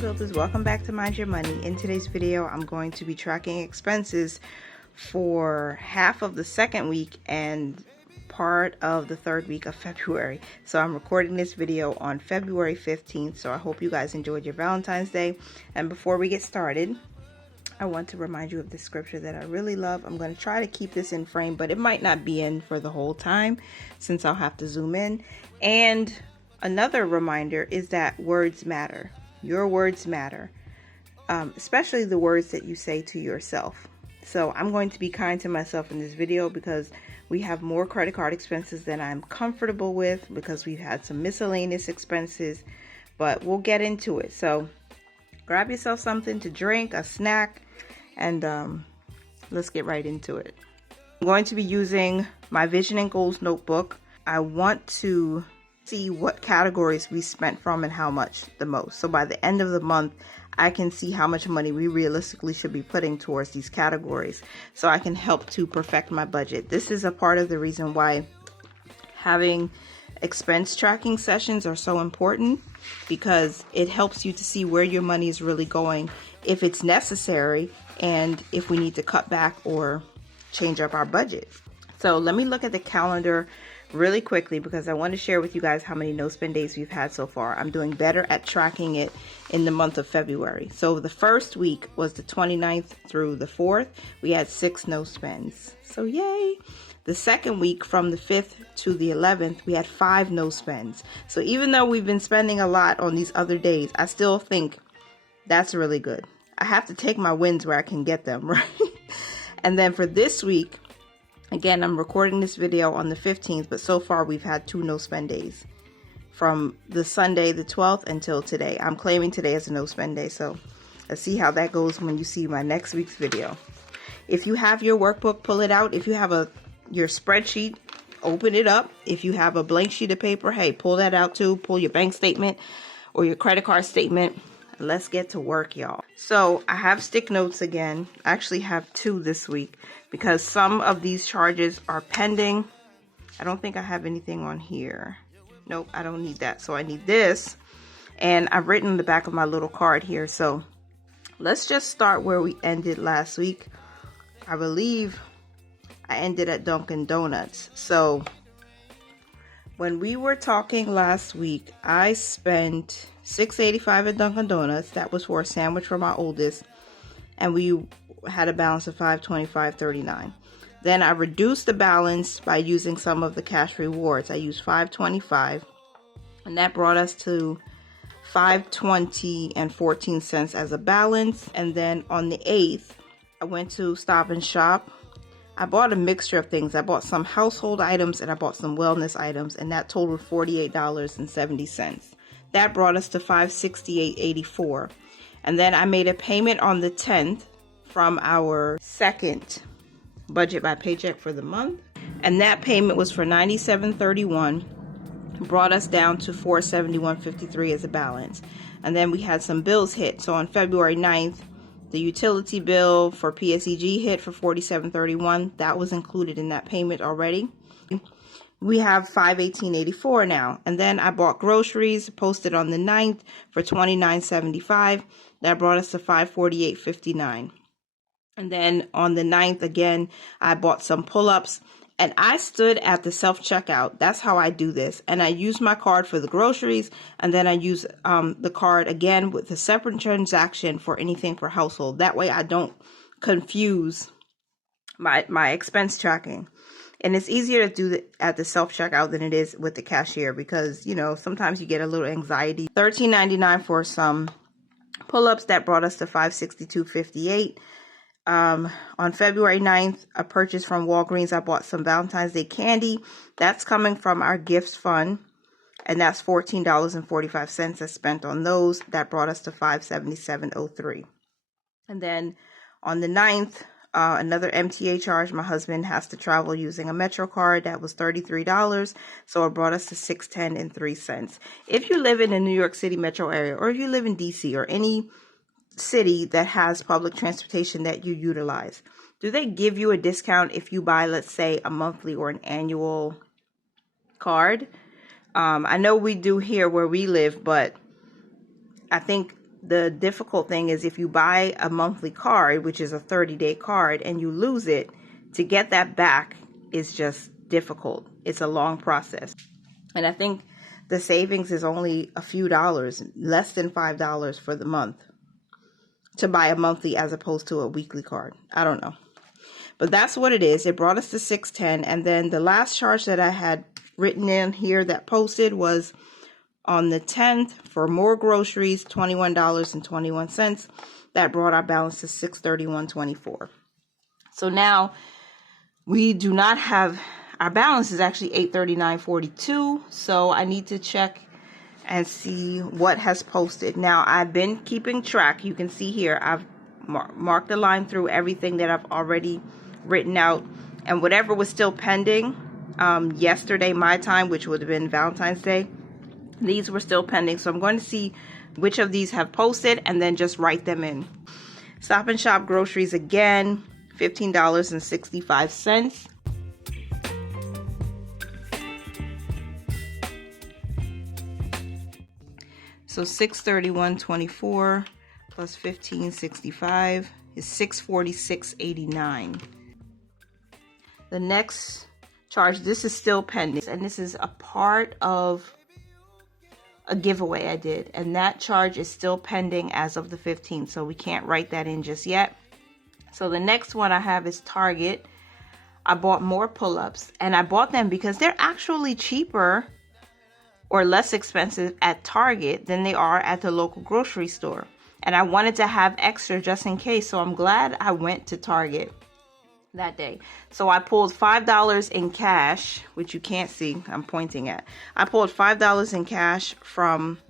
Builders, welcome back to Mind Your Money. In today's video, I'm going to be tracking expenses for half of the second week and part of the third week of February. So I'm recording this video on February 15th, so I hope you guys enjoyed your Valentine's Day. And before we get started, I want to remind you of the scripture that I really love. I'm going to try to keep this in frame, but it might not be in for the whole time since I'll have to zoom in. And another reminder is that words matter. Your words matter, especially the words that you say to yourself. So I'm going to be kind to myself in this video because we have more credit card expenses than I'm comfortable with because we've had some miscellaneous expenses, but we'll get into it. So grab yourself something to drink, a snack, and let's get right into it. I'm going to be using my Vision and Goals notebook. I want to see what categories we spent from and how much the most. So by the end of the month, I can see how much money we realistically should be putting towards these categories so I can help to perfect my budget. This is a part of the reason why having expense tracking sessions are so important, because it helps you to see where your money is really going, if it's necessary, and if we need to cut back or change up our budget. So let me look at the calendar really quickly because I want to share with you guys how many no spend days we've had so far. I'm doing better at tracking it in the month of February. So the first week was the 29th through the 4th. We had 6 no spends. So yay. The second week from the 5th to the 11th, we had 5 no spends. So even though we've been spending a lot on these other days, I still think that's really good. I have to take my wins where I can get them, right? And then for this week, again, I'm recording this video on the 15th, but so far we've had 2 no spend days from the Sunday, the 12th until today. I'm claiming today as a no spend day. So let's see how that goes when you see my next week's video. If you have your workbook, pull it out. If you have your spreadsheet, open it up. If you have a blank sheet of paper, hey, pull that out too. Pull your bank statement or your credit card statement. Let's get to work, y'all. So I have stick notes again. I actually have 2 this week because some of these charges are pending. I don't think I have anything on here. Nope, I don't need that. So I need this. And I've written the back of my little card here. So let's just start where we ended last week. I believe I ended at Dunkin' Donuts. So when we were talking last week, I spent $6.85 at Dunkin' Donuts. That was for a sandwich for my oldest, and we had a balance of $525.39. Then I reduced the balance by using some of the cash rewards. I used $525, and that brought us to $520.14 as a balance. And then on the 8th, I went to Stop and Shop. I bought a mixture of things. I bought some household items and I bought some wellness items, and that totaled $48.70. That brought us to $568.84. And then I made a payment on the 10th from our second budget by paycheck for the month. And that payment was for $97.31. Brought us down to $471.53 as a balance. And then we had some bills hit. So on February 9th, the utility bill for PSEG hit for $47.31. That was included in that payment already. We have $518.84 now. And then I bought groceries, posted on the 9th for $29.75. That brought us to $548.59. And then on the 9th again, I bought some pull-ups. And I stood at the self-checkout. That's how I do this. And I use my card for the groceries. And then I use the card again with a separate transaction for anything for household. That way I don't confuse my expense tracking. And it's easier to do it at the self-checkout than it is with the cashier because, you know, sometimes you get a little anxiety. $13.99 for some pull-ups. That brought us to $562.58. On February 9th, a purchase from Walgreens. I bought some Valentine's Day candy. That's coming from our gifts fund. And that's $14.45 I spent on those. That brought us to $577.03. And then on the 9th, another MTA charge. My husband has to travel using a Metro card. That was $33. So it brought us to $610.03. If you live in the New York City metro area, or if you live in DC or any city that has public transportation that you utilize, do they give you a discount if you buy, let's say, a monthly or an annual card? I know we do here where we live, but I think the difficult thing is if you buy a monthly card, which is a 30-day card, and you lose it, to get that back is just difficult. It's a long process. And I think the savings is only a few dollars, less than $5 for the month, to buy a monthly as opposed to a weekly card. I don't know. But that's what it is. It brought us to $610. And then the last charge that I had written in here that posted was on the 10th for more groceries, $21.21. That brought our balance to $631.24. So now we do not have, our balance is actually $839.42. So I need to check and see what has posted. Now I've been keeping track. You can see here I've marked a line through everything that I've already written out, and whatever was still pending yesterday my time, which would have been Valentine's Day, these were still pending. So I'm going to see which of these have posted and then just write them in. Stop and Shop groceries again, $15.65. So $631.24 plus $15.65 is $646.89. The next charge, this is still pending, and this is a part of a giveaway I did, and that charge is still pending as of the 15th, so we can't write that in just yet. So the next one I have is Target. I bought more pull-ups, and I bought them because they're actually cheaper or less expensive at Target than they are at the local grocery store. And I wanted to have extra just in case, so I'm glad I went to Target that day. So I pulled $5 in cash, which you can't see, I'm pointing at. I pulled $5 in cash from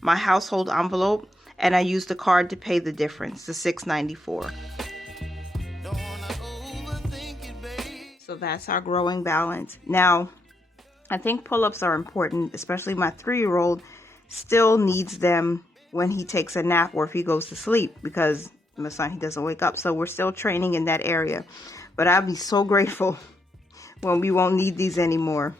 my household envelope, and I used the card to pay the difference, the $6.94. So that's our growing balance. Now, I think pull-ups are important, especially my 3-year-old still needs them when he takes a nap or if he goes to sleep, because my son, he doesn't wake up. So we're still training in that area. But I'll be so grateful when we won't need these anymore.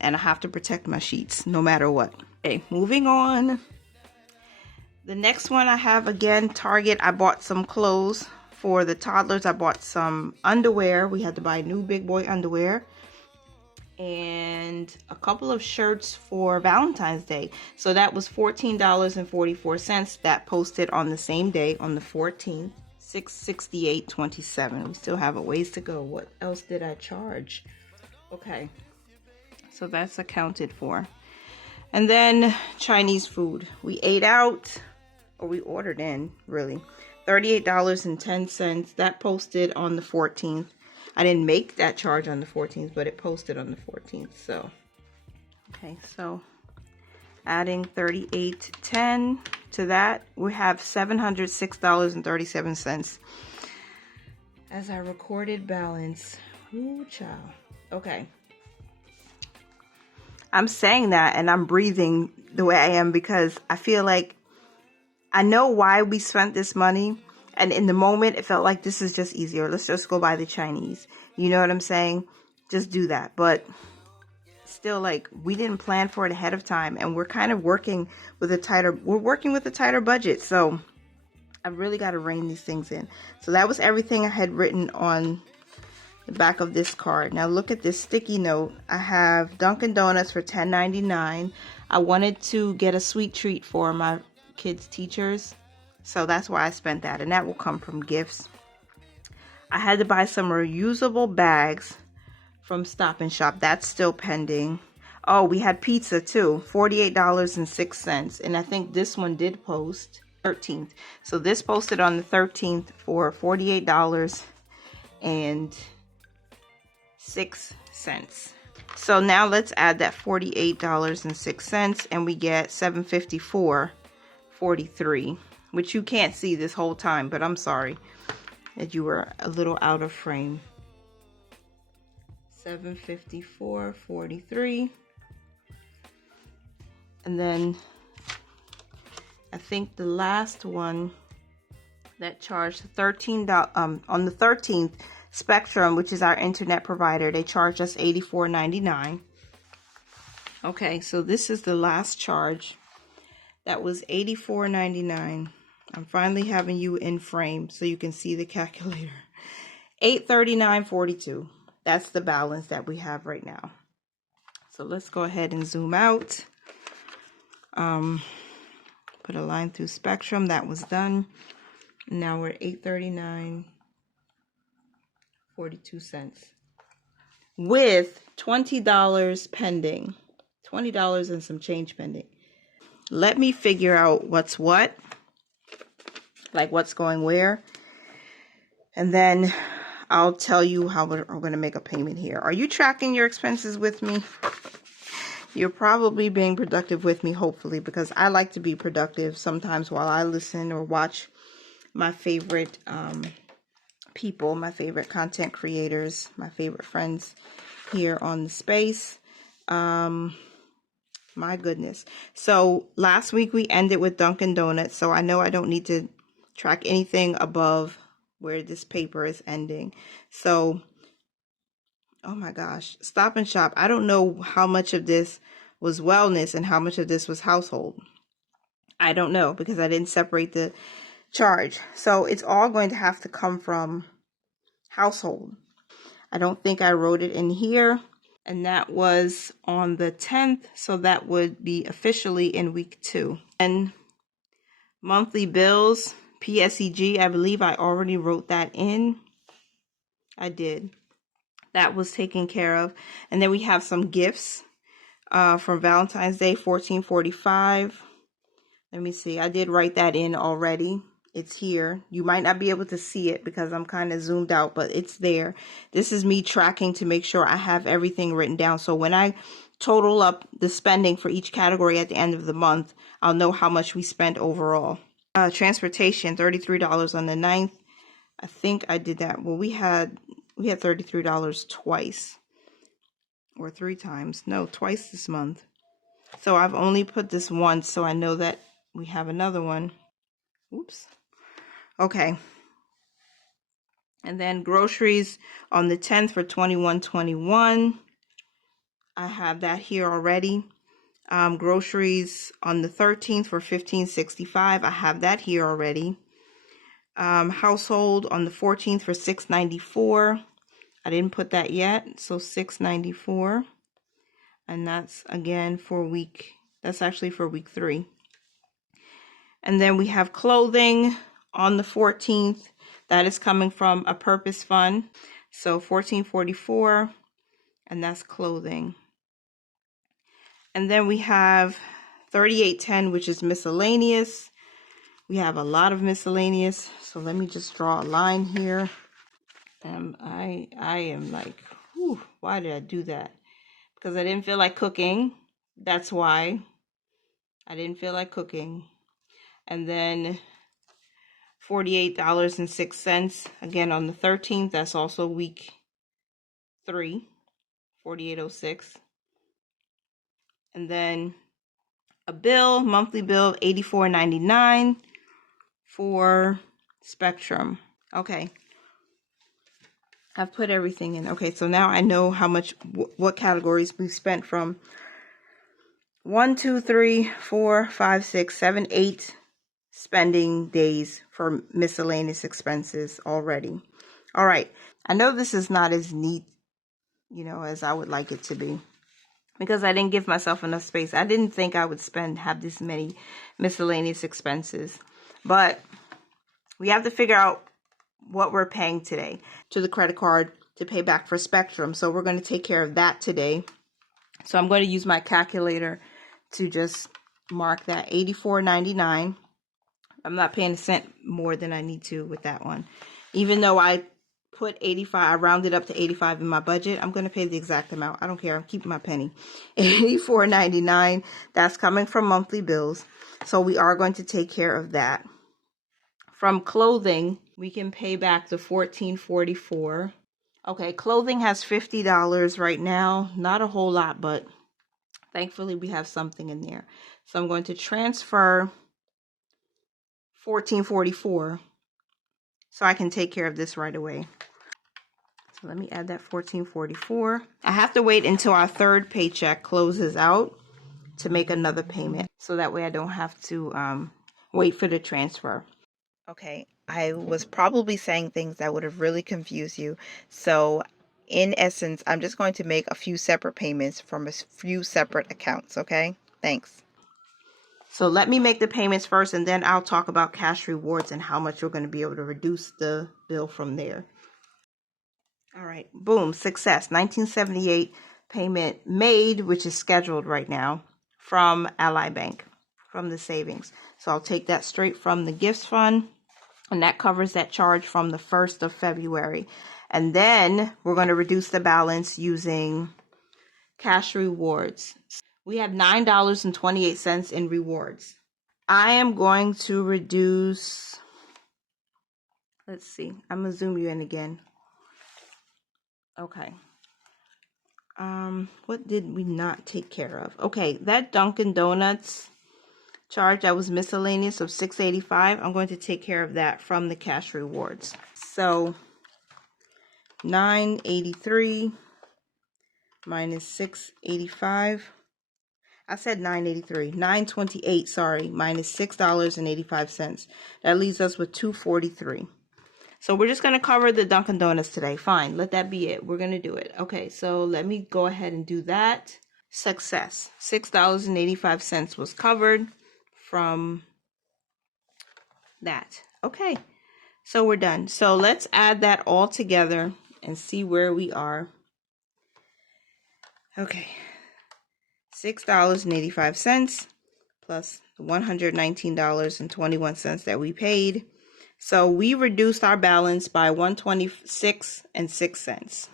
And I have to protect my sheets no matter what. Okay, moving on. The next one I have, again, Target. I bought some clothes for the toddlers. I bought some underwear. We had to buy new big boy underwear. And a couple of shirts for Valentine's Day. So that was $14.44. That posted on the same day, on the 14th. $668.27. We still have a ways to go. What else did I charge? Okay, so that's accounted for. And then Chinese food. We ate out, or we ordered in, really. $38.10. That posted on the 14th. I didn't make that charge on the 14th, but it posted on the 14th. So, okay, so adding $38.10 to that, we have $706.37 as our recorded balance. Ooh, child. Okay. I'm saying that and I'm breathing the way I am because I feel like I know why we spent this money. And in the moment, it felt like this is just easier. Let's just go buy the Chinese. You know what I'm saying? Just do that. But still, like, we didn't plan for it ahead of time. And we're kind of working with a tighter budget. So I've really got to rein these things in. So that was everything I had written on the back of this card. Now look at this sticky note. I have Dunkin' Donuts for $10.99. I wanted to get a sweet treat for my kids' teachers. So that's why I spent that, and that will come from gifts. I had to buy some reusable bags from Stop and Shop. That's still pending. Oh, we had pizza too, $48.06. And I think this one did post 13th. So this posted on the 13th for $48.06. So now let's add that $48.06 and we get $754.43. Which you can't see this whole time, but I'm sorry that you were a little out of frame. $754.43. And then I think the last one that charged $13 on the 13th, Spectrum, which is our internet provider, they charged us $84.99. Okay, so this is the last charge That was $84.99. I'm finally having you in frame so you can see the calculator. $839.42. That's the balance that we have right now. So let's go ahead and zoom out. Put a line through Spectrum. That was done. Now we're at $839.42 with $20 pending. $20 and some change pending. Let me figure out what's what, like what's going where, and then I'll tell you how we're going to make a payment here. Are you tracking your expenses with me? You're probably being productive with me, hopefully, because I like to be productive sometimes while I listen or watch my favorite people, my favorite content creators, my favorite friends here on the space. My goodness. So last week we ended with Dunkin' Donuts, so I know I don't need to track anything above where this paper is ending. So, oh my gosh, Stop and Shop. I don't know how much of this was wellness and how much of this was household. I don't know because I didn't separate the charge. So it's all going to have to come from household. I don't think I wrote it in here. And that was on the 10th. So that would be officially in week 2. And monthly bills, PSEG, I believe I already wrote that in. I did. That was taken care of. And then we have some gifts from Valentine's Day, $14.45. Let me see. I did write that in already. It's here. You might not be able to see it because I'm kind of zoomed out, but it's there. This is me tracking to make sure I have everything written down. So when I total up the spending for each category at the end of the month, I'll know how much we spent overall. Transportation, $33 on the 9th. I think I did that. Well, we had $33 twice or 3 times. No, twice this month. So I've only put this once, so I know that we have another one. Oops. Okay. And then groceries on the 10th for $21.21. I have that here already. Groceries on the 13th for $15.65. I have that here already. Household on the 14th for $6.94. I didn't put that yet, so $6.94. And that's again for that's actually for week 3. And then we have clothing on the 14th. That is coming from a purpose fund. So $14.44, and that's clothing. And then we have $38.10, which is miscellaneous. We have a lot of miscellaneous. So let me just draw a line here. I am like, whew, why did I do that? Because I didn't feel like cooking. That's why I didn't feel like cooking. And then $48.06 again on the 13th. That's also week 3, $48.06. And then a bill, monthly bill, $84.99 for Spectrum. Okay. I've put everything in. Okay, so now I know how much, what categories we've spent from 1, 2, 3, 4, 5, 6, 7, 8 spending days for miscellaneous expenses already. All right. I know this is not as neat, as I would like it to be because I didn't give myself enough space. I didn't think I would have this many miscellaneous expenses, but we have to figure out what we're paying today to the credit card to pay back for Spectrum. So we're going to take care of that today. So I'm going to use my calculator to just mark that $84.99. I'm not paying a cent more than I need to with that one. Even though I put 85, I rounded up to 85 in my budget, I'm going to pay the exact amount. I don't care. I'm keeping my penny. $84.99. That's coming from monthly bills. So we are going to take care of that. From clothing, we can pay back the $14.44. Okay, clothing has $50 right now. Not a whole lot, but thankfully we have something in there. So I'm going to transfer $14.44 so I can take care of this right away. So let me add that $14.44. I have to wait until our third paycheck closes out to make another payment. So that way I don't have to wait for the transfer. Okay, I was probably saying things that would have really confused you. So in essence, I'm just going to make a few separate payments from a few separate accounts, okay? Thanks. So let me make the payments first, and then I'll talk about cash rewards and how much you're going to be able to reduce the bill from there. All right, boom, success. 1978 payment made, which is scheduled right now from Ally Bank, from the savings. So I'll take that straight from the gifts fund, and that covers that charge from the 1st of February. And then we're going to reduce the balance using cash rewards. We have $9.28 in rewards. I am going to reduce, let's see, I'm going to zoom you in again. Okay. What did we not take care of? Okay, that Dunkin' Donuts charge that was miscellaneous of $6.85, I'm going to take care of that from the cash rewards. So $9.83 minus $6.85. I said $9.83. $9.28, sorry, minus $6.85. That leaves us with $2.43. So we're just going to cover the Dunkin' Donuts today. Fine, let that be it. We're going to do it. Okay, so let me go ahead and do that. Success. $6.85 was covered from that. Okay, so we're done. So let's add that all together and see where we are. Okay, $6.85 plus $119.21 that we paid. So we reduced our balance by $126.06.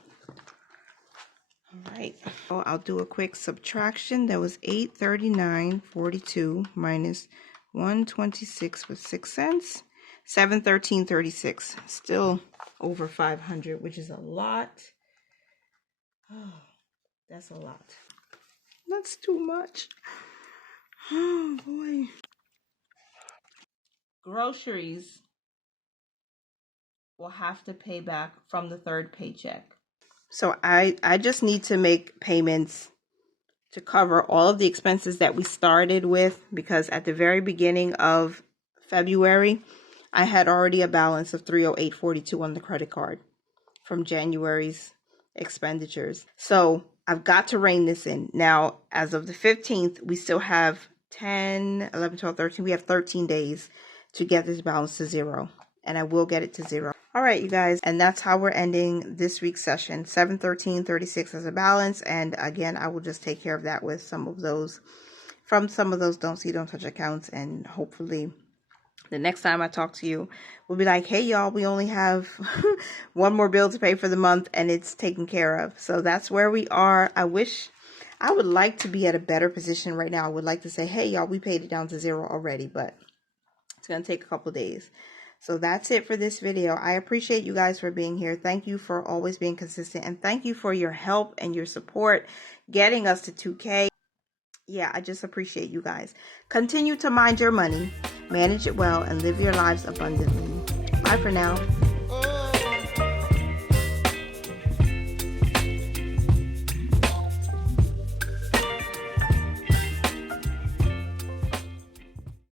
All right, so I'll do a quick subtraction. That was $839.42 minus $126.06, $713.36. Still over 500, which is a lot. Oh, that's a lot. That's too much. Oh boy. Groceries will have to pay back from the third paycheck. So I just need to make payments to cover all of the expenses that we started with, because at the very beginning of February, I had already a balance of $308.42 on the credit card from January's expenditures. So I've got to rein this in. Now, as of the 15th, we still have 10, 11, 12, 13. We have 13 days to get this balance to zero, and I will get it to zero. All right, you guys, and that's how we're ending this week's session. $713.36 as a balance, and again, I will just take care of that with some of those don't see, don't touch accounts, and hopefully the next time I talk to you, we'll be like, hey, y'all, we only have one more bill to pay for the month, and it's taken care of. So that's where we are. I would like to be at a better position right now. I would like to say, hey, y'all, we paid it down to zero already, but it's going to take a couple days. So that's it for this video. I appreciate you guys for being here. Thank you for always being consistent, and thank you for your help and your support getting us to 2K. Yeah, I just appreciate you guys. Continue to mind your money, manage it well, and live your lives abundantly. Bye for now.